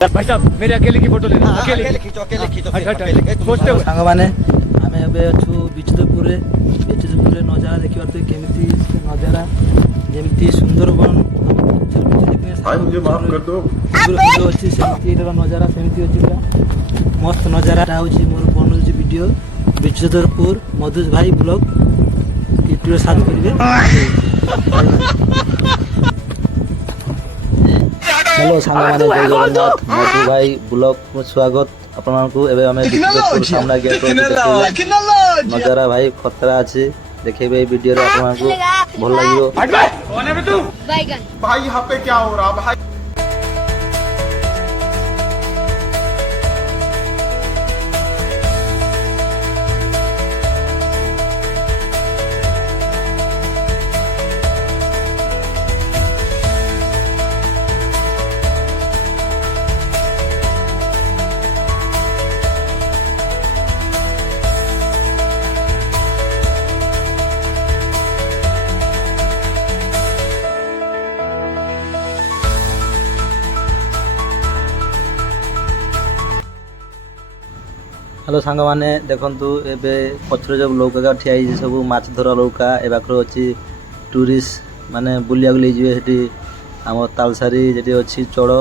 भाई साहब मेरे अकेले की फोटो लेना अकेले खींचो सोचते हुए सांग मैंने आम एबे बिचितपुर नजारा देखिए केमी नजारा जमी सुंदरबन मुझे माफ कर दो अच्छी नजारा सेमती अच्छी पूरा मस्त नजारा मोर बनू वीडियो बिचितपुर मधुज भाई ब्लॉग यूट्यूब साथ करेंगे। हेलो सांग मैंने जय जगन्नाथ मधु भाई ब्लॉग में स्वागत आपको सामना नजारा भाई खतरा अच्छे देखेबे वीडियो आपको भल लगे। भाई यहाँ पे क्या हो रहा भाई। हेलो सांग मैंने देखु एबे पछरे जो नौका ठिया सब माछ धरा नौका ए पाखर अच्छी टूरिस्ट माने बुलिया ले जी आम तालसारी जी अच्छी चढ़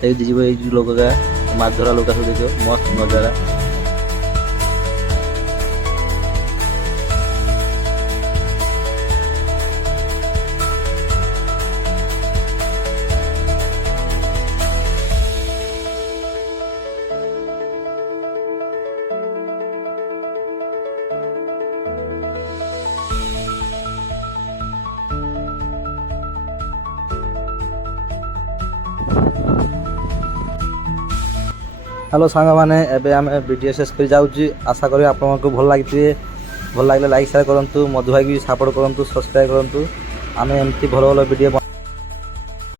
से नौका माछ धरा नौका सब देख मस्त नजारा। हेलो सांग मैंने एबे आम वीडियो शेष कर जाऊँगी आशा करी आपको भल लगे भल लगे लाइक शेयर करूँ मधु भाई की सपोर्ट करूँ सब्सक्राइब करूँ आम एमती भल भल वीडियो